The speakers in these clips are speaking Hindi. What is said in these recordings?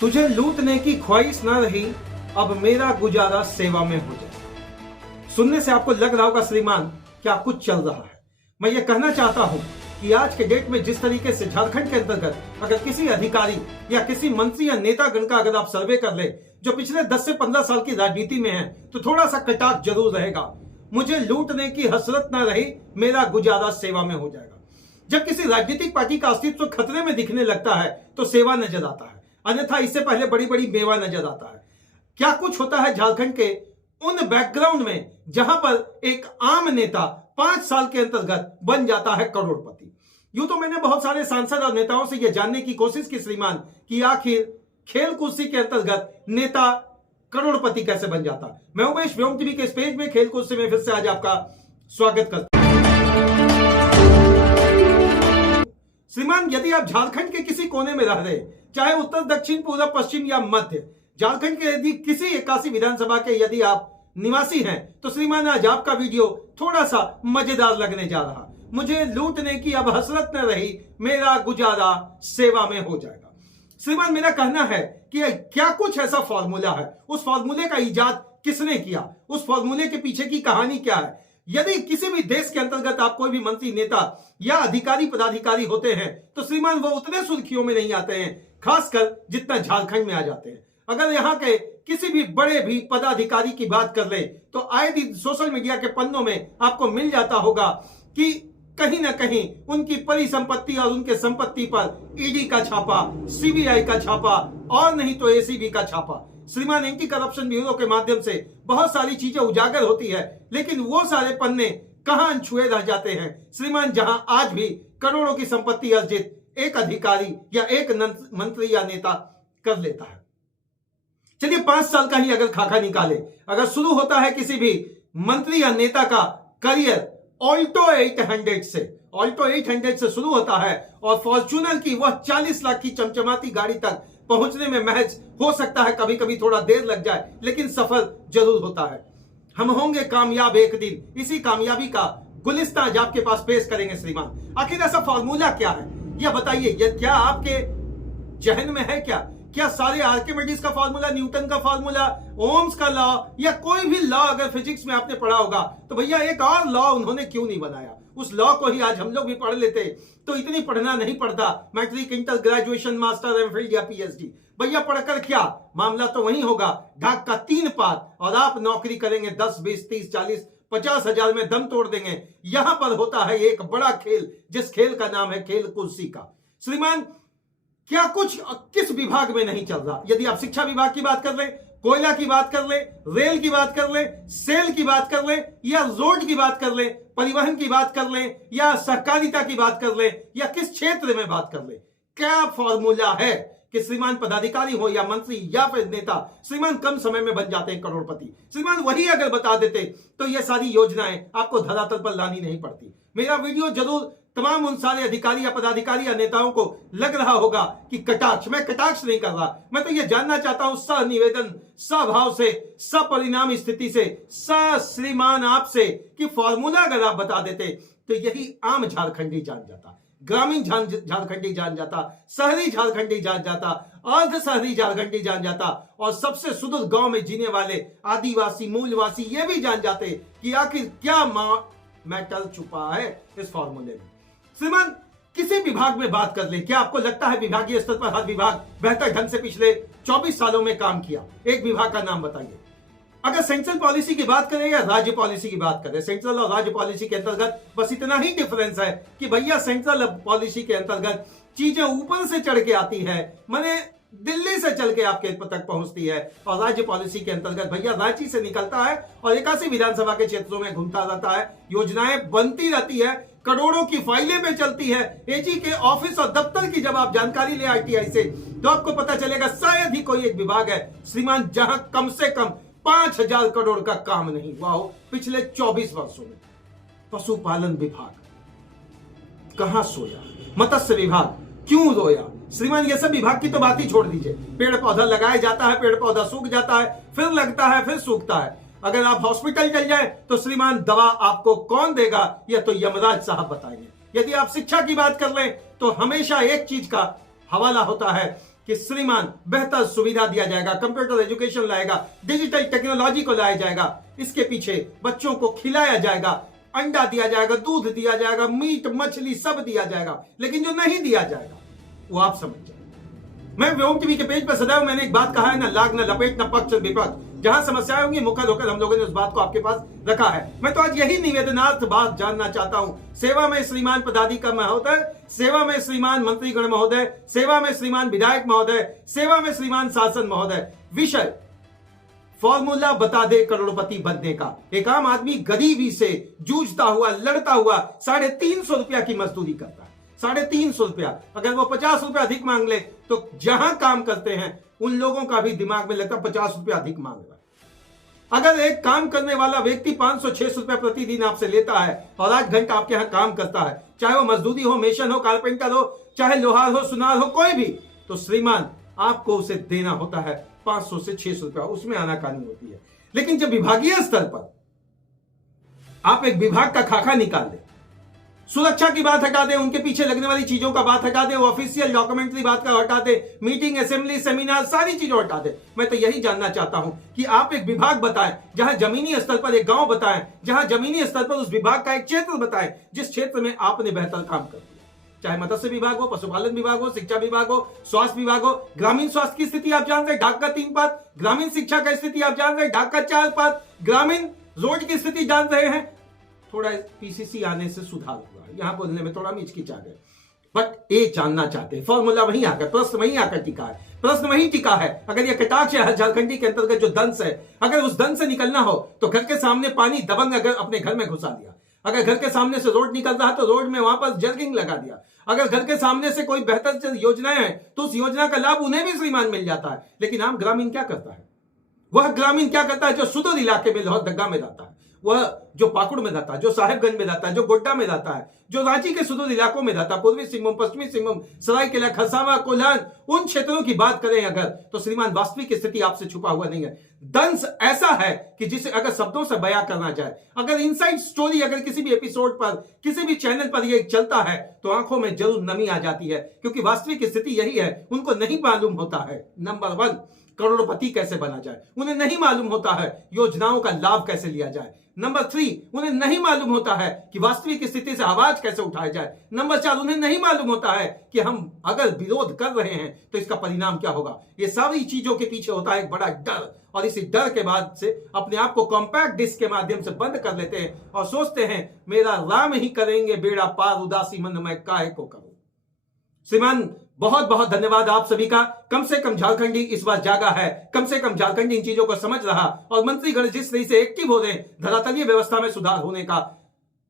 तुझे लूटने की ख्वाहिश न रही, अब मेरा गुजारा सेवा में हो जाए। सुनने से आपको लग रहा होगा श्रीमान क्या कुछ चल रहा है। मैं ये कहना चाहता हूं कि आज के डेट में जिस तरीके से झारखंड के अंतर्गत अगर किसी अधिकारी या किसी मंत्री या नेतागण का अगर आप सर्वे कर ले जो पिछले 10 से 15 साल की राजनीति में है, तो थोड़ा सा कटाक्ष जरूर रहेगा। मुझे लूटने की हसरत न रही, मेरा गुजारा सेवा में हो जाएगा। जब किसी राजनीतिक पार्टी का अस्तित्व खतरे में दिखने लगता है तो सेवा नजर आता है, अन्यथा इससे पहले बड़ी बड़ी मेवा नजर आता है। क्या कुछ होता है झारखंड के उन बैकग्राउंड में जहां पर एक आम नेता 5 साल के अंतर्गत बन जाता है करोड़पति। यूं तो मैंने बहुत सारे सांसद और नेताओं से यह जानने की कोशिश की श्रीमान कि आखिर खेल कुर्सी के अंतर्गत नेता करोड़पति कैसे बन जाता। मैं उमेश व्योम टीवी के इस पेज में खेल कुर्सी में फिर से आज आपका स्वागत करता हूं। श्रीमान, यदि आप झारखंड के किसी कोने में रह रहे, चाहे उत्तर, दक्षिण, पूर्व, पश्चिम या मध्य, झारखंड के यदि किसी 81 विधानसभा के यदि आप निवासी हैं, तो श्रीमान आज आपका वीडियो थोड़ा सा मजेदार लगने जा रहा। मुझे लूटने की अब हसरत न रही, मेरा गुजारा सेवा में हो जाएगा। श्रीमान, मेरा कहना है कि क्या कुछ ऐसा फॉर्मूला है, उस फॉर्मूले का इजाद किसने किया, उस फॉर्मूले के पीछे की कहानी क्या है। यदि किसी भी देश के अंतर्गत आप कोई भी मंत्री, नेता या अधिकारी, पदाधिकारी होते हैं, तो श्रीमान वो उतने सुर्खियों में नहीं आते हैं, खासकर जितना झारखंड में आ जाते हैं। अगर यहाँ के किसी भी बड़े भी पदाधिकारी की बात कर ले तो आए दिन सोशल मीडिया के पन्नों में आपको मिल जाता होगा कि कहीं ना कहीं उनकी परिसंपत्ति और उनके संपत्ति पर ईडी का छापा, सीबीआई का छापा और नहीं तो एसीबी का छापा। श्रीमान, एंटी करप्शन ब्यूरो के माध्यम से बहुत सारी चीजें उजागर होती है, लेकिन वो सारे पन्ने कहां अनछुए रह जाते हैं श्रीमान, जहां आज भी करोड़ों की संपत्ति अर्जित एक अधिकारी या एक मंत्री या नेता कर लेता है। चलिए 5 साल का ही अगर खाका निकाले, अगर शुरू होता है किसी भी मंत्री या नेता का करियर ऑल्टो 800 से शुरू होता है और फॉर्च्यूनर की वह 40 लाख की चमचमाती गाड़ी तक पहुंचने में महज हो सकता है कभी कभी थोड़ा देर लग जाए, लेकिन सफल जरूर होता है। हम होंगे कामयाब एक दिन। इसी कामयाबी का गुलिस्तां आज आपके पास पेश करेंगे श्रीमान। आखिर ऐसा फॉर्मूला क्या है, यह बताइए। यह क्या आपके जहन में है क्या सारे आर्किमिडीज का फॉर्मूला, न्यूटन का फॉर्मूला, ओम्स का लॉ या कोई भी लॉ अगर फिजिक्स में आपने पढ़ा होगा तो भैया एक और लॉ उन्होंने क्यों नहीं बनाया। उस लॉ को ही आज हम लोग भी पढ़ लेते तो इतनी पढ़ना नहीं पड़ता। Matric, inter, graduation, master, MPhil या पीएचडी। भैया पढ़कर क्या, मामला तो वही होगा, ढाक का 3 पार और आप नौकरी करेंगे 10, 20, 30, 40, 50 हजार में दम तोड़ देंगे। यहां पर होता है एक बड़ा खेल, जिस खेल का नाम है खेल कुर्सी का। श्रीमान, क्या कुछ किस विभाग में नहीं चल रहा। यदि आप शिक्षा विभाग की बात कर ले, कोयला की बात कर ले, रेल की बात कर ले, सेल की बात कर ले या रोड की बात कर ले, परिवहन की बात कर ले या सहकारिता की बात कर ले या किस क्षेत्र में बात कर ले, क्या फॉर्मूला है कि श्रीमान पदाधिकारी हो या मंत्री या फिर नेता श्रीमान कम समय में बन जाते हैं करोड़पति। श्रीमान वही अगर बता देते तो ये सारी योजनाएं आपको धरातल पर लानी नहीं पड़ती। मेरा वीडियो जरूर तमाम उन सारे अधिकारी या पदाधिकारी या नेताओं को लग रहा होगा कि कटाक्ष, मैं कटाक्ष नहीं कर रहा, मैं तो ये जानना चाहता हूं सनिवेदन, सभाव से, सपरिणाम स्थिति से, श्रीमान आपसे कि फॉर्मूला अगर आप बता देते तो यही आम झारखंडी जान जाता, ग्रामीण झारखंडी जान जाता, शहरी झारखंडी जान जाता, अर्ध शहरी झारखंडी जान जाता और सबसे सुदूर गांव में जीने वाले आदिवासी, मूलवासी ये भी जान जाते कि आखिर क्या मैटर छुपा है इस फॉर्मूले में। श्रीमान, किसी विभाग में बात कर ले, क्या आपको लगता है विभागीय स्तर पर हर विभाग बेहतर ढंग से पिछले 24 सालों में काम किया? एक विभाग का नाम बताइए। अगर सेंट्रल पॉलिसी की बात करें या राज्य पॉलिसी की बात करें, सेंट्रल और राज्य पॉलिसी के अंतर्गत बस इतना ही डिफरेंस है कि भैया सेंट्रल पॉलिसी के अंतर्गत चीजें ऊपर से चढ़ के आती है, माने दिल्ली से चल के आपके तक पहुंचती है, और राज्य पॉलिसी के अंतर्गत भैया रांची से निकलता है और 81 विधानसभा के क्षेत्रों में घूमता रहता है, योजनाएं बनती रहती है, करोड़ों की फाइलें में चलती है। एजी के ऑफिस और दफ्तर की जब आप जानकारी ले आरटीआई से तो आपको पता चलेगा शायद ही कोई एक विभाग है श्रीमान जहां कम से कम 5,000 करोड़ का काम नहीं हुआ हो पिछले 24 वर्षों में। पशुपालन विभाग कहां सोया, मत्स्य विभाग क्यों रोया। श्रीमान ये सब विभाग की तो बात ही छोड़ दीजिए। पेड़ पौधा लगाया जाता है, पेड़ पौधा सूख जाता है, फिर लगता है, फिर सूखता है। अगर आप हॉस्पिटल चल जाए तो श्रीमान दवा आपको कौन देगा, यह तो यमराज साहब बताएंगे। यदि आप शिक्षा की बात कर लें तो हमेशा एक चीज का हवाला होता है कि श्रीमान बेहतर सुविधा दिया जाएगा, कंप्यूटर एजुकेशन लाएगा, डिजिटल टेक्नोलॉजी को लाया जाएगा, इसके पीछे बच्चों को खिलाया जाएगा, अंडा दिया जाएगा, दूध दिया जाएगा, मीट मछली सब दिया जाएगा, लेकिन जो नहीं दिया जाएगा वो आप समझ जाए। मैं व्योम टीवी के पेज पर सदैव मैंने एक बात कहा है, ना लाग ना लपेट ना पक्ष विपक्ष, जहां समस्याएं होंगी मुखर होकर हम लोगों ने उस बात को आपके पास रखा है। मैं तो आज यही निवेदनार्थ बात जानना चाहता हूं। सेवा में श्रीमान पदाधिकारी महोदय, सेवा में श्रीमान मंत्रीगण महोदय, सेवा में श्रीमान विधायक महोदय, सेवा में श्रीमान शासन महोदय, विषय फॉर्मूला बता दे करोड़पति बनने का। एक आम आदमी गरीबी से जूझता हुआ, लड़ता हुआ 350 रुपया की मजदूरी करता है, 350 रुपया। अगर वो 50 रुपया अधिक मांग ले तो जहां काम करते हैं उन लोगों का भी दिमाग में लगता 50 रुपया अधिक मांग रहा है। अगर एक काम करने वाला व्यक्ति 500-600 रुपया प्रतिदिन आपसे लेता है और 8 घंटा आपके यहां काम करता है, चाहे वो मजदूरी हो, मेशन हो, कारपेंटर हो, चाहे लोहार हो, सुनार हो, कोई भी, तो श्रीमान आपको उसे देना होता है 500 से 600 रुपया, उसमें आनाकानी होती है। लेकिन जब विभागीय स्तर पर आप एक विभाग का खाका निकाल दे, सुरक्षा की बात हटा दे, उनके पीछे लगने वाली चीजों का बात हटा दे, ऑफिशियल डॉक्यूमेंट्री बात का हटा दे, मीटिंग, असेंबली, सेमिनार, सारी चीजें हटा दे। मैं तो यही जानना चाहता हूं कि आप एक विभाग बताएं, जहां जमीनी स्तर पर एक गांव बताएं, जहां जमीनी स्तर पर उस विभाग का एक क्षेत्र बताएं जिस क्षेत्र में आपने बेहतर काम कर दिया। चाहे मत्स्य विभाग हो, पशुपालन विभाग हो, शिक्षा विभाग हो, स्वास्थ्य विभाग हो, ग्रामीण स्वास्थ्य की स्थिति आप जान रहे, ढाक का 3 पद, ग्रामीण शिक्षा की स्थिति आप जान रहे, ढाक का 4 पद, ग्रामीण रोड की स्थिति जान रहे हैं। थोड़ा पीसीसी आने से सुधार हुआ, यहां बोलने में थोड़ा हिचकिचा गए, बट ये जानना चाहते हैं। फॉर्मूला वहीं आकर, प्रश्न वहीं आकर टिका है, प्रश्न वहीं टिका है। अगर ये कटाक्ष है झारखंडी के अंतर्गत जो दंश है, अगर उस दंश से निकलना हो तो घर के सामने पानी दबंग अगर अपने घर में घुसा दिया, अगर घर के सामने से रोड निकल रहा तो रोड में वहां पर जर्किंग लगा दिया, अगर घर के सामने से कोई बेहतर योजनाएं हैं तो उस योजना का लाभ उन्हें भी श्रीमान मिल जाता है। लेकिन आम ग्रामीण क्या करता है? वह ग्रामीण क्या करता है जो सुदूर इलाके में लोहरदगा में रहता है, वह जो पाकुड़ में रहता है, जो साहेबगंज में रहता है, जो गोड्डा में रहता है, जो रांची के सुदूर इलाकों में रहता है, पूर्वी सिंहभूम, पश्चिमी सिंहभूम, सरायकेला खरसावां, कोल्हान, उन क्षेत्रों की बात करें अगर, तो श्रीमान वास्तविक स्थिति आपसे छुपा हुआ नहीं है। दंश ऐसा है कि जिसे अगर शब्दों से बयां करना जाए, अगर इनसाइड स्टोरी अगर किसी भी एपिसोड पर, किसी भी चैनल पर ये चलता है तो आंखों में जरूर नमी आ जाती है, क्योंकि वास्तविक स्थिति यही है। उनको नहीं मालूम होता है नंबर 1 करोड़पति कैसे बना जाए, उन्हें नहीं मालूम होता है योजनाओं का लाभ कैसे लिया जाए। नंबर 3 उन्हें नहीं मालूम होता है कि वास्तविक स्थिति से आवाज कैसे उठाया जाए। नंबर 4 उन्हें नहीं मालूम होता है कि हम अगर विरोध कर रहे हैं तो इसका परिणाम क्या होगा। ये सारी चीजों के पीछे होता है एक बड़ा डर, और इसी डर के बाद से अपने आप को कॉम्पैक्ट डिस्क के माध्यम से बंद कर लेते हैं और सोचते हैं मेरा राम ही करेंगे बेड़ा पार, उदासी मन मैं काहे को करूं। श्रीमान बहुत बहुत धन्यवाद आप सभी का। कम से कम झारखंडी इस बार जागा है, कम से कम झारखंडी इन चीजों को समझ रहा, और मंत्रीगण जिस तरह से एक्टिव हो रहे हैं, धरातलीय व्यवस्था में सुधार होने का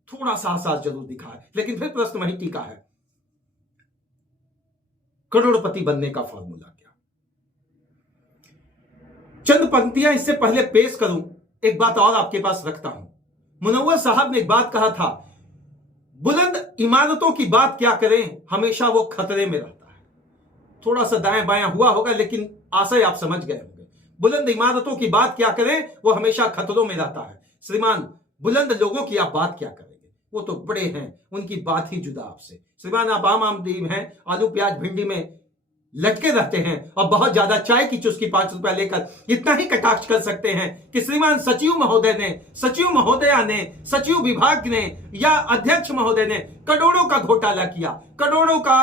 थोड़ा सा आसार जरूर दिखा है। लेकिन फिर प्रश्न वहीं टिका है, करोड़पति बनने का फॉर्मूला क्या? चंद पंक्तियां इससे पहले पेश करूं, एक बात और आपके पास रखता हूं। मुनव्वर साहब ने एक बात कहा था, बुलंद इमारतों की बात क्या करें, हमेशा वो खतरे में रहता है। थोड़ा सा दाएं बायां हुआ होगा लेकिन आशय आप समझ गए होंगे। बुलंद इमारतों की बात क्या करें, वो हमेशा खतरों में रहता है। श्रीमान बुलंद लोगों की आप बात क्या करेंगे, वो तो बड़े हैं, उनकी बात ही जुदा आपसे। श्रीमान आप आम आदमी हैं, आलू प्याज भिंडी में लटके रहते हैं और बहुत ज्यादा चाय की चुस्की 5 रुपया लेकर इतना ही कटाक्ष कर सकते हैं कि श्रीमान सचिव महोदय ने, सचिव महोदया ने, सचिव विभाग ने या अध्यक्ष महोदय ने करोड़ों का घोटाला किया, करोड़ों का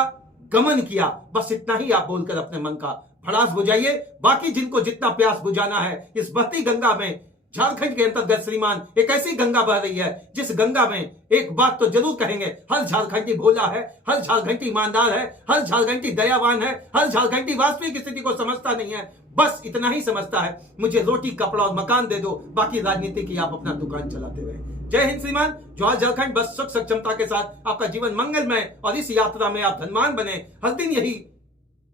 गमन किया। बस इतना ही आप बोलकर अपने मन का भड़ास बुझाइए। बाकी जिनको जितना प्यास बुझाना है, इस बहती गंगा में झारखंड के अंतर्गत श्रीमान एक ऐसी गंगा बह रही है जिस गंगा में एक बात तो जरूर कहेंगे, हर झारखंडी भोला है, हर झारखंडी ईमानदार है, हर झारखंडी दयावान है, हर झारखंडी वास्तविक स्थिति को समझता नहीं है, बस इतना ही समझता है मुझे रोटी कपड़ा और मकान दे दो, बाकी राजनीति की आप अपना दुकान चलाते हुए। जय हिंद श्रीमान। जवाहर झारखंड बस सुख सक्षमता के साथ आपका जीवन मंगलमय और इस यात्रा में आप धनवान बने, हर दिन यही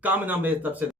कामना मेरी तरफ से।